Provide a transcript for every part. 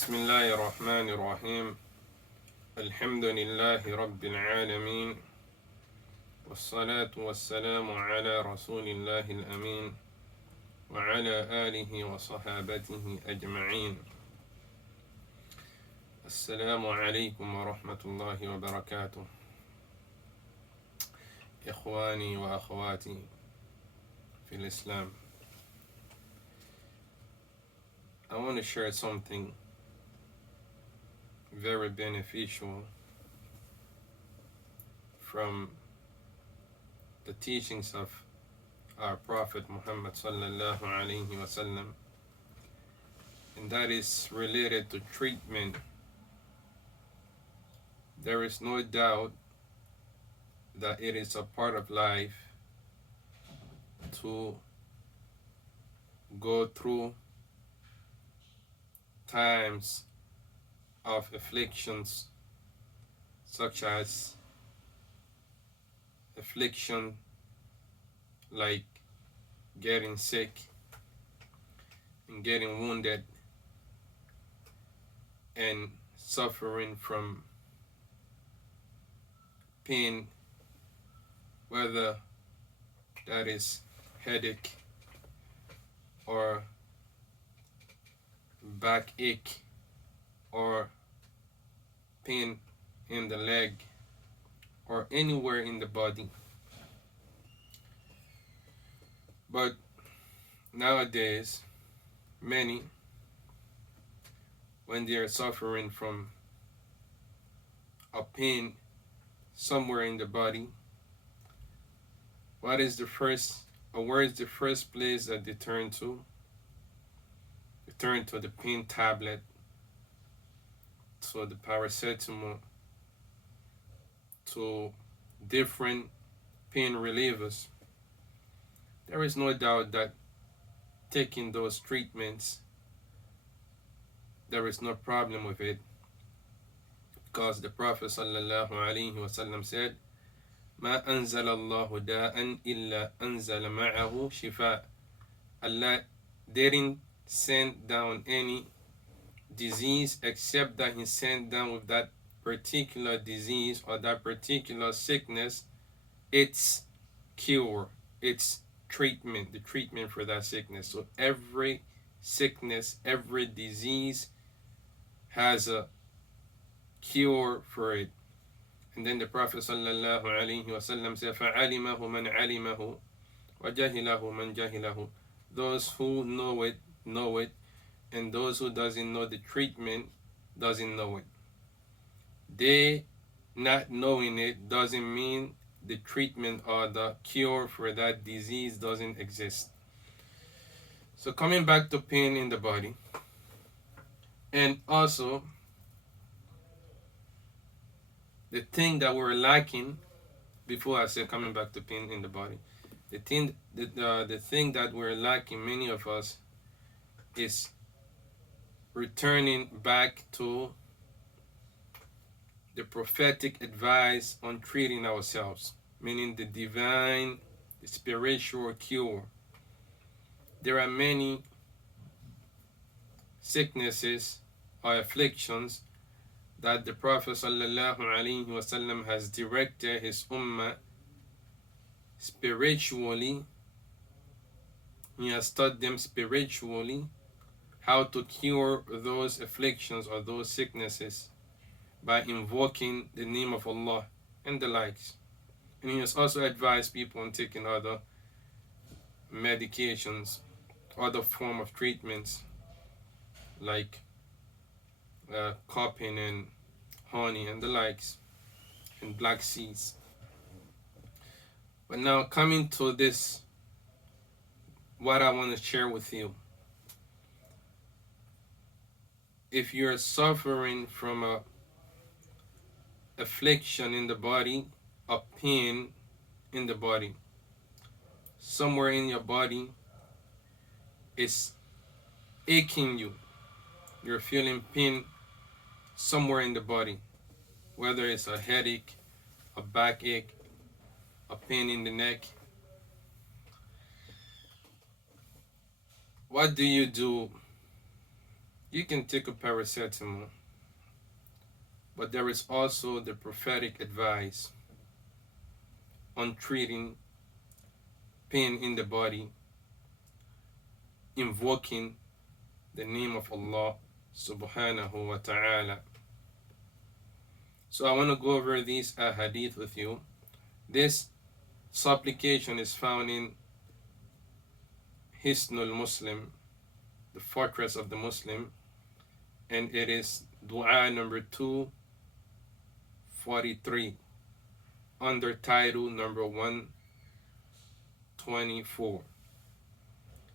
بسم الله الرحمن الرحيم. الحمد لله رب العالمين، والصلاة والسلام على رسول الله الأمين وعلى آله وصحابته أجمعين. السلام عليكم ورحمة الله وبركاته. إخواني وأخواتي في الإسلام, I want to share something very beneficial from the teachings of our Prophet Muhammad sallallahu alaihi wasallam, and that is related to treatment. There is no doubt that it is a part of life to go through times of afflictions, such as affliction like getting sick and getting wounded and suffering from pain, whether that is headache or backache or pain in the leg or anywhere in the body. But nowadays, many, when they are suffering from a pain somewhere in the body, where is the first place that they turn to? They turn to the pain tablet, to the paracetamol, to different pain relievers. There is no doubt that taking those treatments, there is no problem with it, because the Prophet sallallahu alaihi wasallam said, "Ma anzal Allahu da'an illa anzal ma'ahu shifa." Allah didn't send down any disease except that He sent down with that particular disease or that particular sickness its cure, its treatment, the treatment for that sickness. So every sickness, every disease has a cure for it. And then the Prophet sallallahu alaihi wasallam said, فَعَلِمَهُ مَنْ عَلِمَهُ وَجَهِلَهُ مَنْ جَهِلَهُ. Those who know it, and those who doesn't know the treatment doesn't know it. They not knowing it doesn't mean the treatment or the cure for that disease doesn't exist. So coming back to pain in the body, and also the thing that we're lacking, before I say coming back to pain in the body, the thing that we're lacking, many of us, is returning back to the prophetic advice on treating ourselves, meaning the divine, the spiritual cure. There are many sicknesses or afflictions that the Prophet sallallahu alaihi wasallam has directed his ummah spiritually. He has taught them spiritually how to cure those afflictions or those sicknesses by invoking the name of Allah and the likes. And he has also advised people on taking other medications, other form of treatments like cupping and honey and the likes, and black seeds. But now coming to this, what I want to share with you. If you're suffering from a affliction in the body, a pain in the body, somewhere in your body is aching you, you're feeling pain somewhere in the body, whether it's a headache, a backache, a pain in the neck, what do you do You can take a paracetamol, but there is also the prophetic advice on treating pain in the body, invoking the name of Allah subhanahu wa ta'ala. So I want to go over these hadith with you. This supplication is found in Hisnul Muslim, the fortress of the Muslim, and it is dua number 243 under title number 124.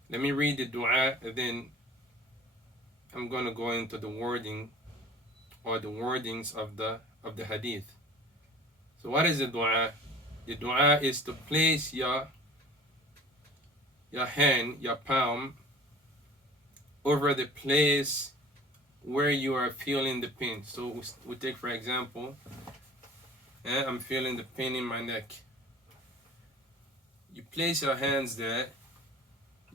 Let me read the dua, and then I'm going to go into the wording or the wordings of the hadith. So what is the dua? The dua is to place your hand, your palm, over the place where you are feeling the pain. So we take, for example, I'm feeling the pain in my neck. You place your hands there,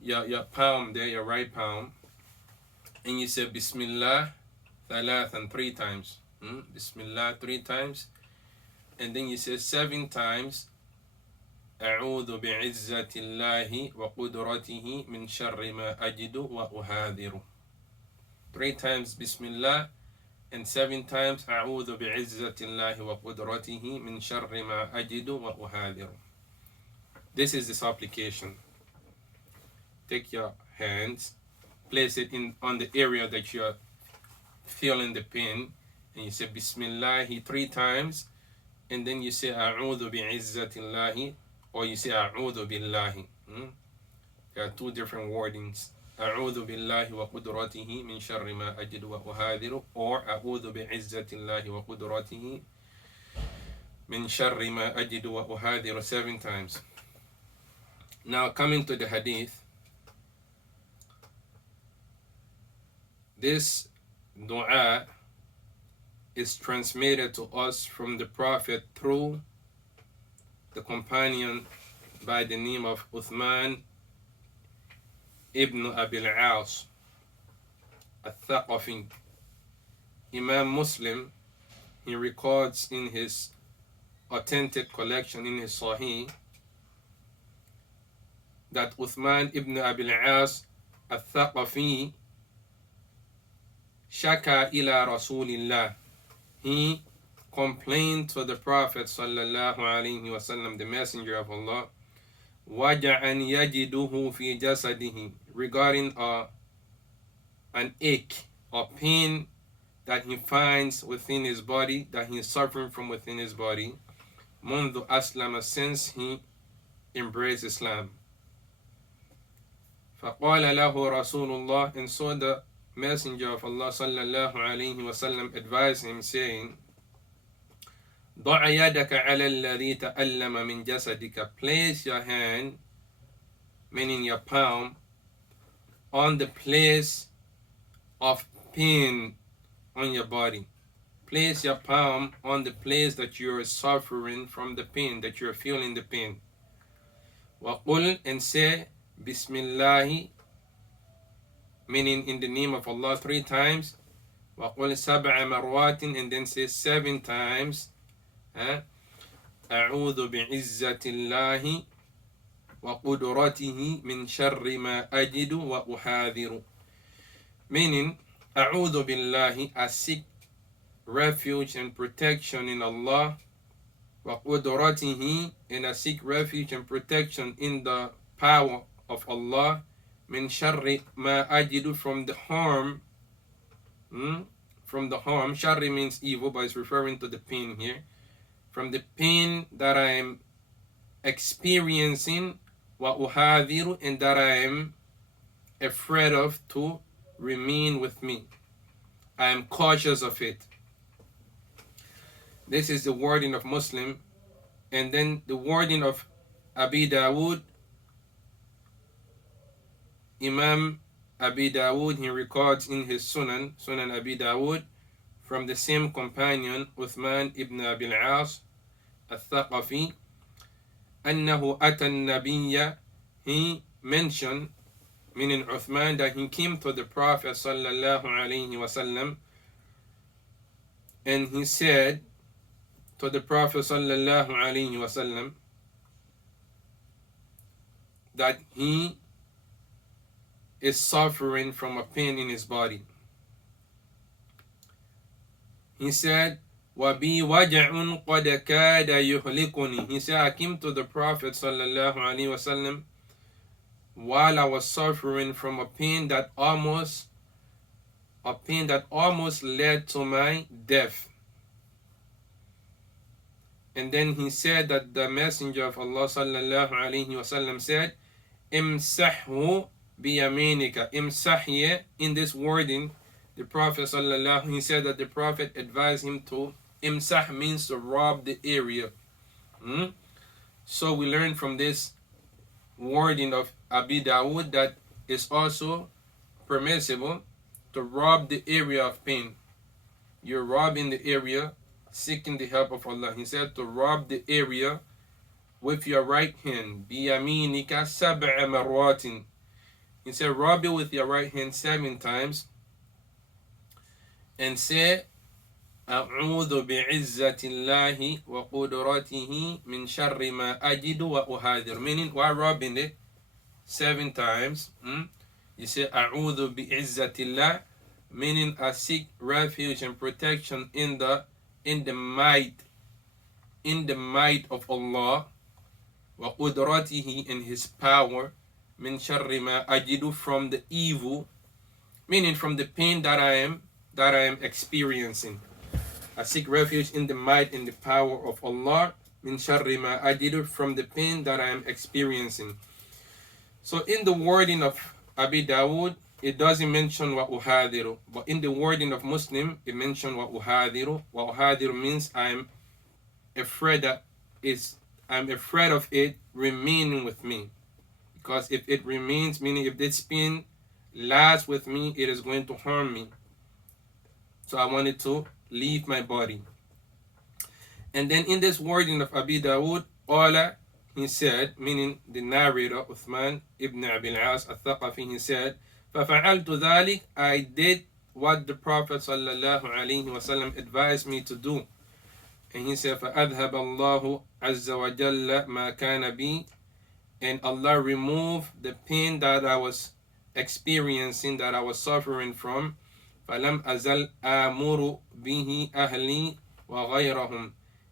your palm there, your right palm, and you say Bismillah thalathan 3 times. Bismillah 3 times. And then you say 7 times أعوذ بعزة الله وقدرته من شر ما أجد وأحاذر. 3 times Bismillah and 7 times أعوذ بعزة الله وقدرته من شر ما أجد وأحاذر. This is the supplication. Take your hands, place it on the area that you're feeling the pain, and you say Bismillah 3 times, and then you say أعوذ بعزة الله, or you say أعوذ بالله. There are 2 different wordings. أعوذ بالله وقدرته من شر ما أجد وأحاذر, or أعوذ بعزة الله وقدرته من شر ما أجد وأحاذر 7 times. Now coming to the hadith, this dua is transmitted to us from the Prophet through the companion by the name of Uthman ibn Abil As al-Thaqafi. Imam Muslim, he records in his authentic collection, in his Sahih, that Uthman ibn Abil As al-Thaqafi shaka ila Rasulillah, he complained to the Prophet sallallahu alaihi wasallam, the Messenger of Allah, waja'an yajiduhu fi jasadihi, regarding an ache or pain that he finds within his body, that he is suffering from within his body, mundu aslama, since he embraced Islam. فقال له رسول الله, and so the Messenger of Allah sallallahu alaihi wasallam advised him, saying, ضع يدك على الذي تألم من جسدك, place your hand, meaning your palm, on the place of pain on your body. Place your palm on the place that you are suffering from the pain, that you are feeling the pain. وقل, and say Bismillah, meaning in the name of Allah, 3 times. وقل سبع مرات, and then say 7 times. أعوذ بعزة الله وقدرته من شر ما أجد وأحاذر, meaning أعوذ بالله, I seek refuge and protection in Allah, وقدرته, and I seek refuge and protection in the power of Allah, من شر ما أجد, from the harm, from the harm. Shari means evil, but it's referring to the pain here. From the pain that I am experiencing, wa uhadhiru, and that I am afraid of to remain with me. I am cautious of it. This is the wording of Muslim. And then the wording of Abi Dawood. Imam Abi Dawood, he records in his Sunan Abi Dawood, from the same companion, Uthman ibn Abil As al-Thaqafi, أنه أتى النبي, he mentioned meaning Uthman, that he came to the Prophet sallallahu alaihi wasallam and he said to the Prophet sallallahu alaihi wasallam that he is suffering from a pain in his body. He said, وَبِي وَجَعٌ قَدْ كَادَ يُهْلِكُنِي. He said, I came to the Prophet sallallahu alaihi wasallam while I was suffering from a pain that almost led to my death. And then he said that the Messenger of Allah sallallahu alaihi wasallam said, "Imsahhu biyaminika." Imsah here in this wording, the Prophet sallallahu, he said that the Prophet advised him to imsah means to rub the area. So we learn from this wording of Abi Dawud that it's also permissible to rub the area of pain. You're rubbing the area, seeking the help of Allah. He said to rub the area with your right hand. Biyaminika sab'a marwatin. He said rub it with your right hand 7 times and say أعوذ بعزة الله وقدرته من شر ما أجد وأحاذر. Meaning while rubbing it 7 times, you say أعوذ بعزة الله, meaning I seek refuge and protection in the might of Allah, وقدرته, in His power, من شر ما أجد, from the evil, meaning from the pain that I am experiencing. I seek refuge in the might and the power of Allah, min sharri ma ajidu, from the pain that I am experiencing. So in the wording of Abi Dawud, it doesn't mention wa uhadiru, but in the wording of Muslim, it mentioned wa uhadiru. Wa uhadiru means I'm afraid of it remaining with me, because if it remains, meaning if this pain lasts with me, it is going to harm me. So I wanted to leave my body. And then in this wording of Abi Dawud, Qala, he said, meaning the narrator, Uthman ibn Abil As al-Thaqafi, he said, فَفَعَلْتُ ذَلِكَ, I did what the Prophet sallallahu alaihi wasallam advised me to do. And he said, فَأَذْهَبَ اللَّهُ عَزَّ وَجَلَّ مَا كَانَ بِي, and Allah removed the pain that I was experiencing, that I was suffering from. فَلَمْ أَزَلْ آمُرُ بِهِ أَهْلِي وَغَيْرَهُمْ.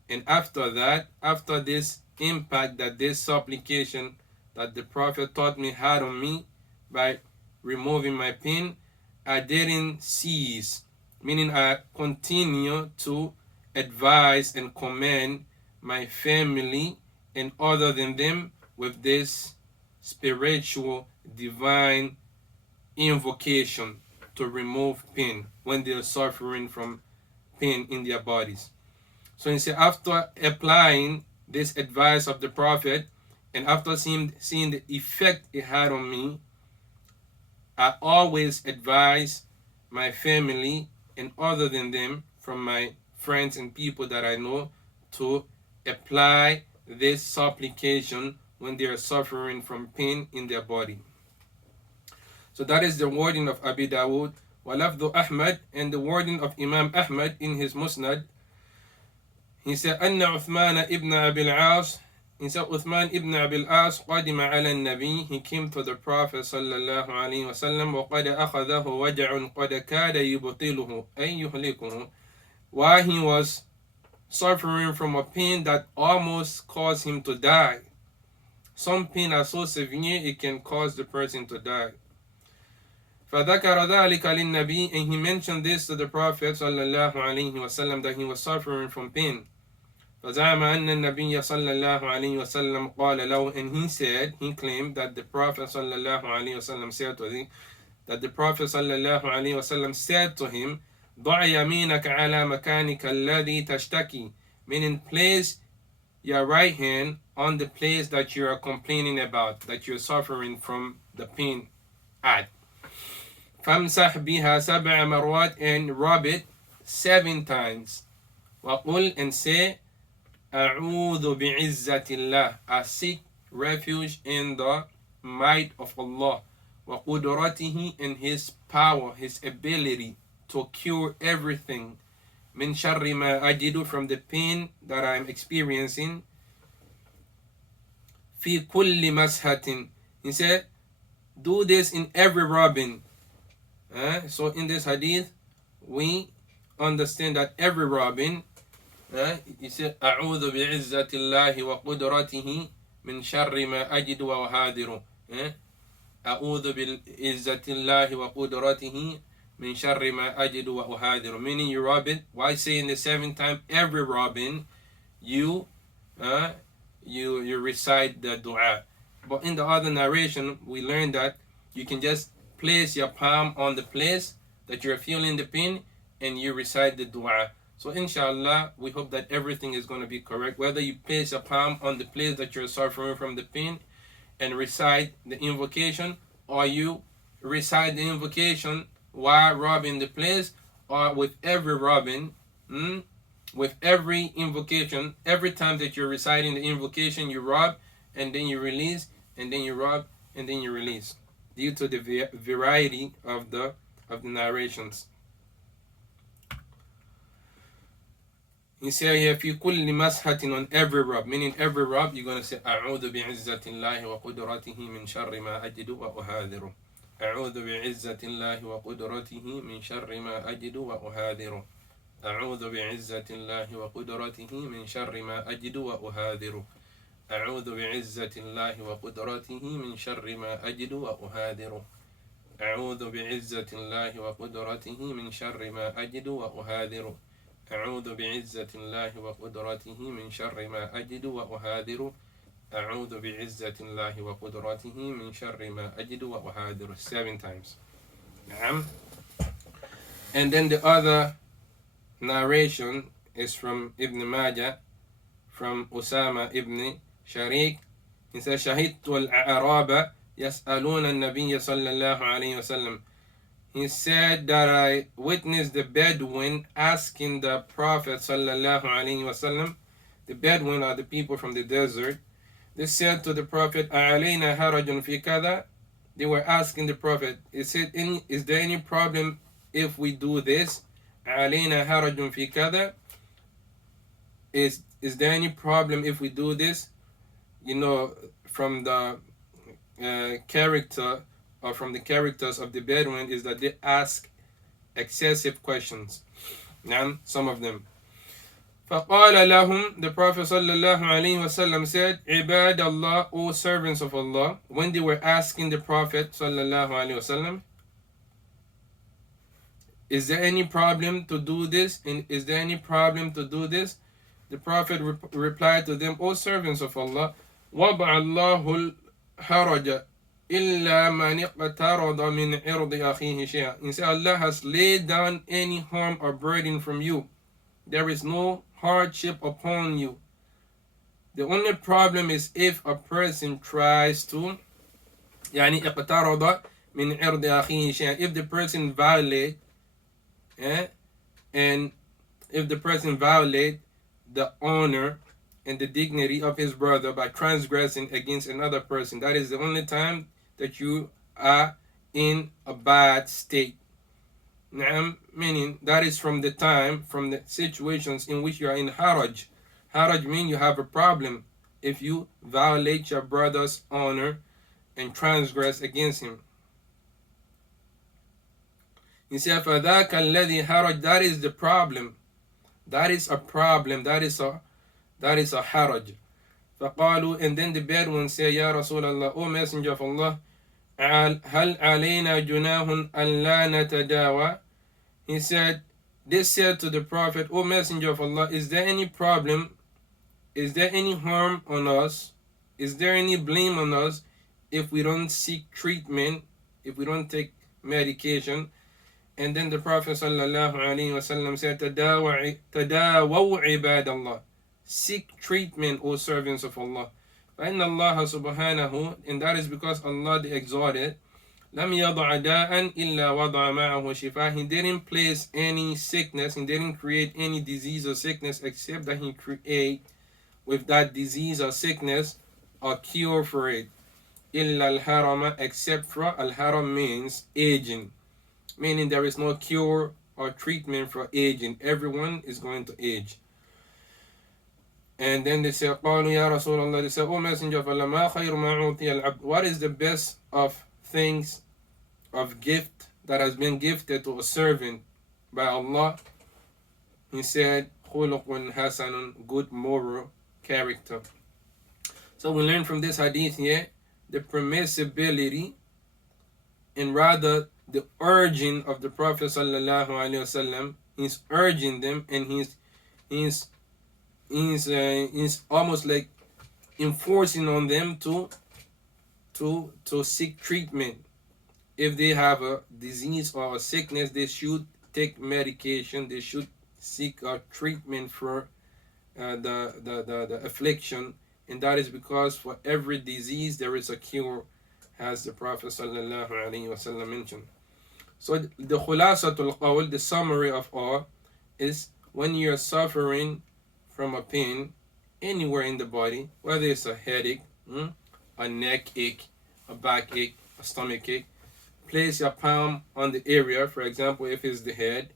And after that, after this impact that this supplication that the Prophet taught me had on me by removing my pain, I didn't cease, meaning I continue to advise and command my family and other than them with this spiritual divine invocation to remove pain when they are suffering from pain in their bodies. So he said, after applying this advice of the Prophet and after seeing the effect it had on me, I always advise my family and other than them, from my friends and people that I know, to apply this supplication when they are suffering from pain in their body. So that is the wording of Abi Dawud. وَلَفْظُ Ahmad, and the wording of Imam Ahmad in his Musnad. He said, أَنَّ عُثْمَانَ ibn Abil As, he said Uthman ibn Abil As قَدِمَ عَلَى النَّبِي, he came to the Prophet sallallahu alaihi wasallam, وَقَدْ أَخَذَهُ وَجَعٌ قَدْ كَادَ يُبْطِلُهُ أَيْ يُهْلِكُهُ, while he was suffering from a pain that almost caused him to die. Some pain are so severe it can cause the person to die. فذكر ذلك للنبي, and he mentioned this to the Prophet sallallahu alaihi wasallam, that he was suffering from pain. فزعم أن النبي صلى الله عليه وسلم قال له, and he claimed that the Prophet sallallahu alaihi wasallam said to him, said to him, ضع يمينك على مكانك الذي تشتكي, meaning place your right hand on the place that you are complaining about, that you're suffering from the pain at. فَامْسَحْ بِهَا سَبْعَ مَرْوَاتٍ, and rub it 7 times. وَقُلْ, and say, أَعُوذُ بِعِزَّةِ اللَّهِ, I seek refuge in the might of Allah. وقدرته, and his power, his ability to cure everything. من شر ما أجد, from the pain that I'm experiencing. في كل مسحة, he said, do this in every rubbing. So in this hadith, we understand that every rubbing, he said, أعوذ بعزة الله وقدرته من شر ما أجد وأحاذر. أعوذ بعزة الله وقدرته من شر ما أجد وأحاذر. Meaning you rub it. Why saying the 7th time? Every rubbing, you recite the dua. But in the other narration, we learned that you can just place your palm on the place that you're feeling the pain and you recite the dua. So inshallah, we hope that everything is going to be correct. Whether you place your palm on the place that you're suffering from the pain and recite the invocation, or you recite the invocation while rubbing the place, or with every rubbing, with every invocation, every time that you're reciting the invocation, you rub and then you release, and then you rub and then you release, due to the variety of the narrations. You say here, في كل مسحة, on every rub, meaning every rub, you're going to say, أعوذ بعزة الله وقدرته من شر ما أجد وأحاذر. أعوذ بعزة الله وقدرته من شر ما أجد وأحاذر. أعوذ بعزة الله وقدرته من شر ما أجد وأحاذر. أعوذ بعزة الله وقدرته من شر ما أجد وأحاذر. أعوذ بعزة الله وقدرته من شر ما أجد وأحاذر. أعوذ بعزة الله وقدرته من شر ما أجد وأحاذر. أعوذ بعزة الله وقدرته من شر ما أجد وأحاذر. 7 times. And then the other narration is from Ibn Majah, from Usama ibn Sharik. He says, شهدت الأعراب يسألون النبي صلى الله عليه وسلم. He said that I witnessed the Bedouin asking the Prophet sallallahu alaihi wasallam. The Bedouin are the people from the desert. They said to the Prophet, أَعَلَيْنَا هَرَجٌ فِي كَذَا. They were asking the Prophet, is there any problem if we do this? أَعَلَيْنَا هَرَجٌ فِي كَذَا. Is there any problem if we do this? You know, from the character, or from the characters of the Bedouin, is that they ask excessive questions. Some of them. فَقَالَ لَهُمْ, the Prophet sallallahu alaihi wasallam said, عِبَادَ اللَّهِ, O servants of Allah. When they were asking the Prophet sallallahu alaihi wasallam, is there any problem to do this? And is there any problem to do this? The Prophet replied to them, O servants of Allah, وَضَعَ اللَّهُ الْحَرَجَ إِلَّا مَنِ اقْتَرَضَ مِنْ عِرْضِ أَخِيهِ شَيْئًا. He said, Allah has laid down any harm or burden from you. There is no hardship upon you. The only problem is if a person tries to, يعني اقترض من عرض أخيه شيئا, if the person violate, and if the person violate the honor and the dignity of his brother by transgressing against another person, that is the only time that you are in a bad state. Meaning that is from the situations in which you are in haraj. Haraj means you have a problem if you violate your brother's honor and transgress against him. He said, فَذَاكَ الَّذِي haraj, that is the problem. That is a problem. That is a haraj. فَقَالُوا, and then the Bedouins say, Ya Rasulallah, O Messenger of Allah, هل علينا جناح أن لا نتداوى. He said, they said to the Prophet, O Messenger of Allah, is there any problem? Is there any harm on us? Is there any blame on us if we don't seek treatment, if we don't take medication? And then the Prophet sallallahu alaihi wasallam said, تداووا عباد الله. Seek treatment, O servants of Allah. فإن الله سبحانه, and that is because Allah the Exalted, لم يضع داء إلا وضع معه شفاء. He didn't place any sickness, He didn't create any disease or sickness except that He create with that disease or sickness a cure for it. إلا الحرم, except for al-haram means aging, meaning there is no cure or treatment for aging. Everyone is going to age. And then they say, قالوا يا رسول الله, they say, O Messenger of Allah, ما خير ما أعطي العبد, what is the best of things, of gift that has been gifted to a servant by Allah? He said, خلق حسن, good moral character. So we learn from this hadith here the permissibility and rather the urging of the Prophet sallallahu alaihi wasallam. He's urging them, and he's almost like enforcing on them to seek treatment. If they have a disease or a sickness, they should take medication. They should seek a treatment for the affliction, and that is because for every disease there is a cure, as the Prophet sallallahu alaihi wasallam mentioned. So the khulasatul qawl, the summary of all, is when you are suffering from a pain anywhere in the body, whether it's a headache, a neck ache, a back ache, a stomach ache, place your palm on the area. For example, if it's the head,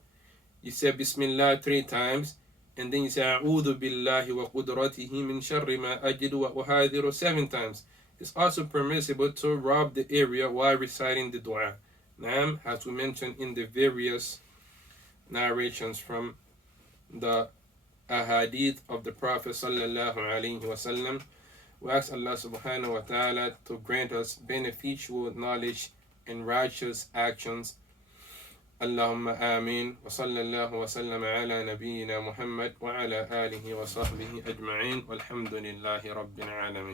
you say Bismillah 3 times, and then you say A'udhu billahi wa qudratihi min sharri ma ajidu wa uhadiru 7 times. It's also permissible to rub the area while reciting the dua. Naam, as we mentioned in the various narrations from the ahadith of the Prophet sallallahu alaihi wasallam. We ask Allah subhanahu wa ta'ala to grant us beneficial knowledge and righteous actions. Allahumma ameen. Wa sallallahu wa sallam ala nabiyyina Muhammad wa ala alihi wa sahbihi ajma'in. Walhamdulillahi rabbil alamin.